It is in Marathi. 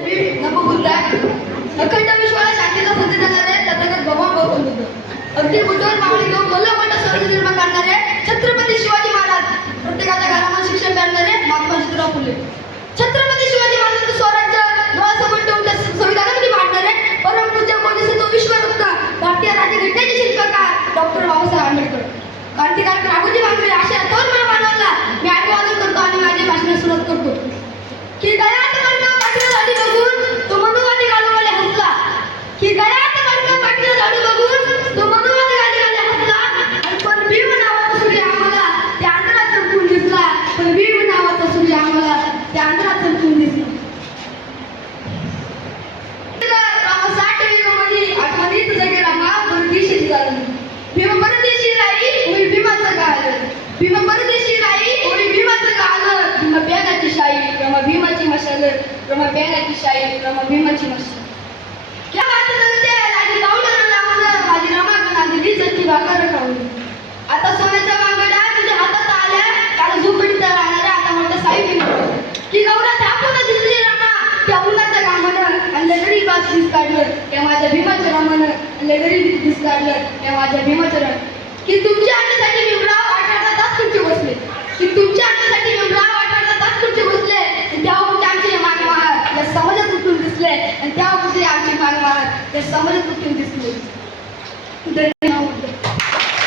नवबुद्धा अखंड विश्वाला शांतीचा संदेश देणारे तथागत भगवान गौतम बुद्ध, अगदी बुद्धवर मावळी घेऊन भलं मोठं स्वराज्य निर्माण करणारे छत्रपती शिवाजी महाराज, प्रत्येकाच्या घरामध्ये शिक्षण करणारे महात्मा ज्योतिराव फुले. छत्रपती शिवाजी महाराजांचं स्वराज्य डोळ्यासमोर ठेवून त्या संविधानामध्ये मांडणारे परमपूज्य कोणीचे तो विश्वरत्न भारतीय राज्यघटनेचे शिल्पकार डॉक्टर बाबासाहेब आंबेडकर. क्रांतिकारक राघोजी भांगरे अशा तोर मानवाला मी अभिवादन करतो आणि माझी भाषण सुरुवात करतो. की गळ्यात मडकं पाठीला झाडी बघून तो मनुवादी गाडूवाले हसला. की गळ्यात मडकं पाठीला झाडी बघून तो मनुवादी गाडीवाले हसला. आणि पण भीम नावाचा सूर्य आम्हाला त्या अंतरात चमकून दिसला. पण भीम नावाचा सूर्य आम्हाला त्या अंतरात चमकून दिसला. आठवणीत जगे रामा परदेशी झाली. भीम परदेशी राई होई भीमाचं गाल. भीम परदेशी राई होई भीमाचं गाल. भीम प्यानाची शाई रमा भीमाची मशाल. रमा प्यानाची शाई रमा भीमाची मशाल. क्या बात करते लागी पावडर लावून माझी रमा नांदली जती भाकर खाऊन. आता सोन्याच्या बांगड्या तुझ्या हातात आल्या काल झोपडीत राहणाऱ्या आता मोठं साहेब की गौरा थापून दिसली रमा त्या उन्हाच्या कामानं आणि लगडी बास दिस काढलं त्या माझ्या भीमाच्या रामानं. लगडी दिस काढलं त्या माझ्या भीमाच्या राम. की तुमच्या आमच्यासाठी मी